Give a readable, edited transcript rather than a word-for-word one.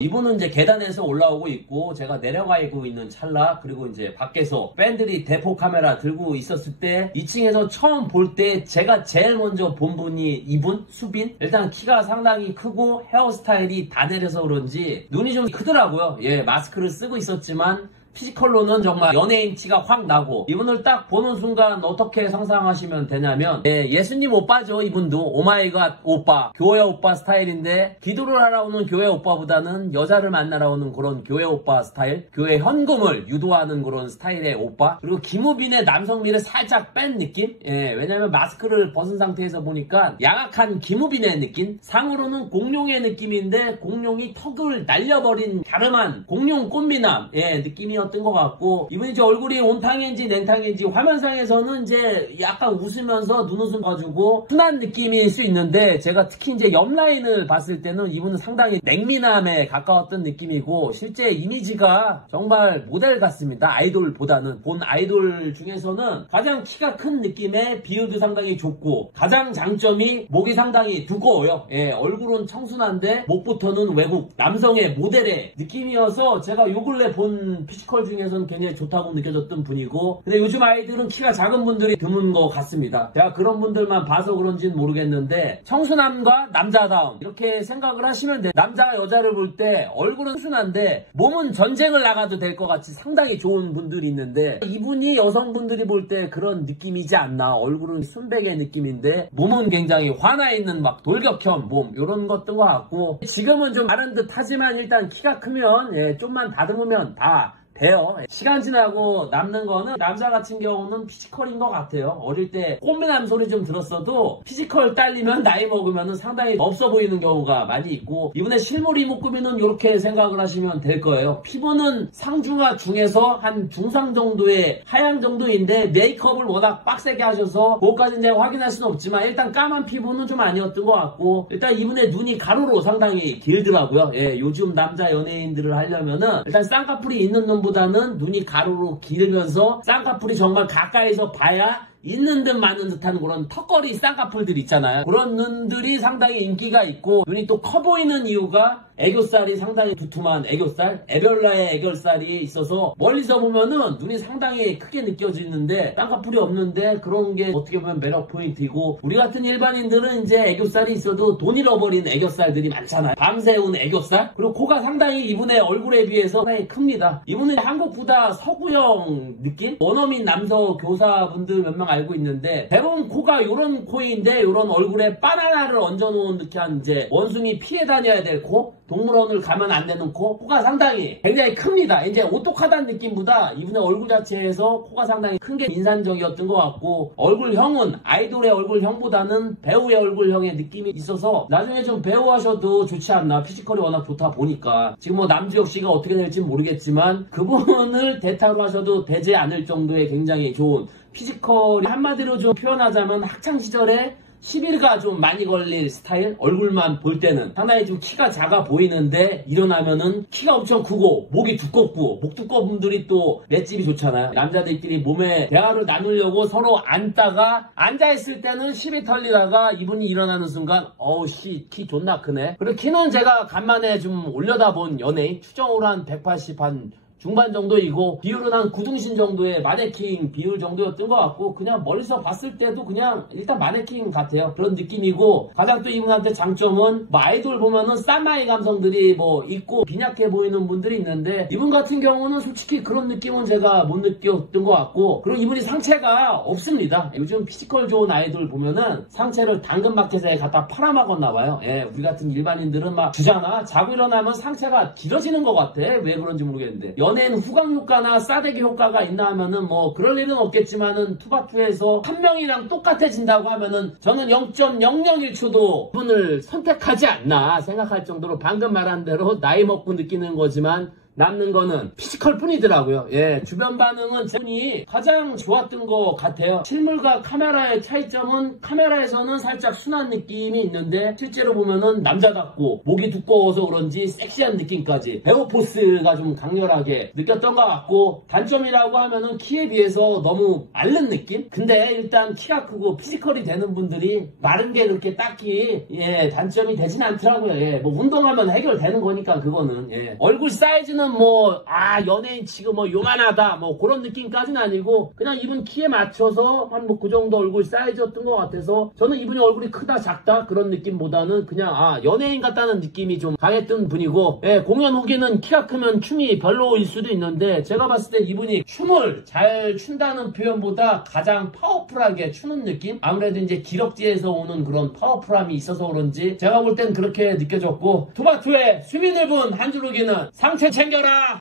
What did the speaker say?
이분은 이제 계단에서 올라오고 있고 제가 내려가고 있는 찰나, 그리고 이제 밖에서 팬들이 대포 카메라 들고 있었을 때 2층에서 처음 볼 때 제가 제일 먼저 본 분이 이분 수빈. 일단 키가 상당히 크고 헤어스타일이 다 내려서 그런지 눈이 좀 크더라고요. 예, 마스크를 쓰고 있었지만 피지컬로는 정말 연예인 티가 확 나고, 이분을 딱 보는 순간 어떻게 상상하시면 되냐면, 예수님 오빠죠. 이분도 오마이갓 오빠, 교회 오빠 스타일인데, 기도를 하러 오는 교회 오빠보다는 여자를 만나러 오는 그런 교회 오빠 스타일, 교회 현금을 유도하는 그런 스타일의 오빠. 그리고 김우빈의 남성미를 살짝 뺀 느낌. 왜냐면 마스크를 벗은 상태에서 보니까 양악한 김우빈의 느낌. 상으로는 공룡의 느낌인데 공룡이 턱을 날려버린 갸름한 공룡 꽃미남 느낌이었던 것 같고, 이분이 이제 얼굴이 온탕인지 냉탕인지 화면상에서는 이제 약간 웃으면서 눈웃음 가지고 순한 느낌일 수 있는데, 제가 특히 이제 옆 라인을 봤을 때는 이분은 상당히 냉미남에 가까웠던 느낌이고, 실제 이미지가 정말 모델 같습니다. 아이돌보다는. 본 아이돌 중에서는 가장 키가 큰 느낌의 비율도 상당히 좋고, 가장 장점이 목이 상당히 두꺼워요. 얼굴은 청순한데 목부터는 외국 남성의 모델의 느낌이어서 제가 요 근래 본 피지컬 중에서는 굉장히 좋다고 느껴졌던 분이고, 근데 요즘 아이들은 키가 작은 분들이 드문 것 같습니다. 제가 그런 분들만 봐서 그런지는 모르겠는데, 청순함과 남자다움 이렇게 생각을 하시면 돼요. 남자가 여자를 볼 때 얼굴은 청순한데 몸은 전쟁을 나가도 될 것 같이 상당히 좋은 분들이 있는데, 이분이 여성분들이 볼 때 그런 느낌이지 않나. 얼굴은 순백의 느낌인데 몸은 굉장히 화나 있는 막 돌격형 몸, 이런 것도 같고, 지금은 좀 다른 듯 하지만 일단 키가 크면 좀만 다듬으면 다 돼요. 시간 지나고 남는 거는, 남자 같은 경우는 피지컬인 것 같아요. 어릴 때 꽃미남 소리 좀 들었어도 피지컬 딸리면 나이 먹으면 상당히 없어 보이는 경우가 많이 있고, 이번에 실물 이목구비는 이렇게 생각을 하시면 될 거예요. 피부는 상중하 중에서 한 중상 정도의 하향 정도인데, 메이크업을 워낙 빡세게 하셔서 그것까지 이제 확인할 수는 없지만 일단 까만 피부는 좀 아니었던 것 같고, 일단 이분의 눈이 가로로 상당히 길더라고요. 요즘 남자 연예인들을 하려면은 일단 쌍꺼풀이 있는 눈 보다는 눈이 가로로 길면서 쌍꺼풀이 정말 가까이서 봐야 있는 듯 마는 듯한 그런 턱걸이 쌍꺼풀들 있잖아요. 그런 눈들이 상당히 인기가 있고, 눈이 또 커 보이는 이유가 애교살이 상당히 두툼한 애교살, 에별라의 애교살이 있어서 멀리서 보면은 눈이 상당히 크게 느껴지는데 쌍꺼풀이 없는데, 그런 게 어떻게 보면 매력 포인트이고, 우리 같은 일반인들은 이제 애교살이 있어도 돈 잃어버린 애교살들이 많잖아요. 밤새운 애교살. 그리고 코가 상당히 이분의 얼굴에 비해서 상당히 큽니다. 이분은 한국보다 서구형 느낌? 원어민 남서 교사분들 몇 명 알고 있는데, 대부분 코가 요런 코인데, 요런 얼굴에 바나나를 얹어놓은 듯한 이제 원숭이 피해 다녀야 될 코, 동물원을 가면 안 되는 코가 상당히 굉장히 큽니다. 이제 오똑하다는 느낌보다 이분의 얼굴 자체에서 코가 상당히 큰 게 인상적이었던 것 같고, 얼굴형은 아이돌의 얼굴형보다는 배우의 얼굴형의 느낌이 있어서 나중에 좀 배우 하셔도 좋지 않나. 피지컬이 워낙 좋다 보니까. 지금 뭐 남주혁 씨가 어떻게 될지 모르겠지만 그분을 대타로 하셔도 되지 않을 정도의 굉장히 좋은 피지컬이, 한마디로 좀 표현하자면 학창시절에 시비가 좀 많이 걸릴 스타일. 얼굴만 볼 때는 상당히 좀 키가 작아 보이는데 일어나면은 키가 엄청 크고 목이 두껍고, 목 두꺼운 분들이 또 맷집이 좋잖아요. 남자들끼리 몸에 대화를 나누려고 서로 앉다가 앉아있을 때는 시비 털리다가 이분이 일어나는 순간 어우 씨 키 존나 크네. 그리고 키는 제가 간만에 좀 올려다본 연예인, 추정으로 한 180 한 중반 정도이고, 비율은 한 구둥신 정도의 마네킹 비율 정도였던 것 같고, 그냥 멀리서 봤을 때도 그냥 일단 마네킹 같아요. 그런 느낌이고, 가장 또 이분한테 장점은 뭐 아이돌 보면은 쌈마이 감성들이 뭐 있고 빈약해 보이는 분들이 있는데, 이분 같은 경우는 솔직히 그런 느낌은 제가 못 느꼈던 것 같고, 그리고 이분이 상체가 없습니다. 요즘 피지컬 좋은 아이돌 보면은 상체를 당근마켓에 갖다 팔아먹었나 봐요. 우리 같은 일반인들은 막 주잖아. 자고 일어나면 상체가 길어지는 것 같아. 왜 그런지 모르겠는데, 연예인 후광 효과나 싸대기 효과가 있나 하면은 뭐 그럴 일은 없겠지만은, 투바투에서 한 명이랑 똑같아진다고 하면은 저는 0.001초도 분을 선택하지 않나 생각할 정도로, 방금 말한 대로 나이 먹고 느끼는 거지만 남는 거는 피지컬 뿐이더라고요. 예, 주변 반응은 제 분이 가장 좋았던 것 같아요. 실물과 카메라의 차이점은 카메라에서는 살짝 순한 느낌이 있는데 실제로 보면은 남자답고 목이 두꺼워서 그런지 섹시한 느낌까지 배우 포스가 좀 강렬하게 느꼈던 것 같고, 단점이라고 하면은 키에 비해서 너무 마른 느낌? 근데 일단 키가 크고 피지컬이 되는 분들이 마른 게 그렇게 딱히 예, 단점이 되진 않더라고요. 예, 뭐 운동하면 해결되는 거니까 그거는. 예. 얼굴 사이즈는 뭐 연예인 치고 뭐 요만하다 뭐 그런 느낌까지는 아니고 그냥 이분 키에 맞춰서 한 뭐 그 정도 얼굴 사이즈였던 것 같아서 저는 이분이 얼굴이 크다 작다 그런 느낌보다는 그냥 연예인 같다는 느낌이 좀 강했던 분이고, 예, 공연 후기는 키가 크면 춤이 별로일 수도 있는데 제가 봤을 때 이분이 춤을 잘 춘다는 표현보다 가장 파워풀하게 추는 느낌? 아무래도 이제 기럭지에서 오는 그런 파워풀함이 있어서 그런지 제가 볼 땐 그렇게 느껴졌고, 투바투의 수비 넓은 한 줄로기는 상체 챙겨라!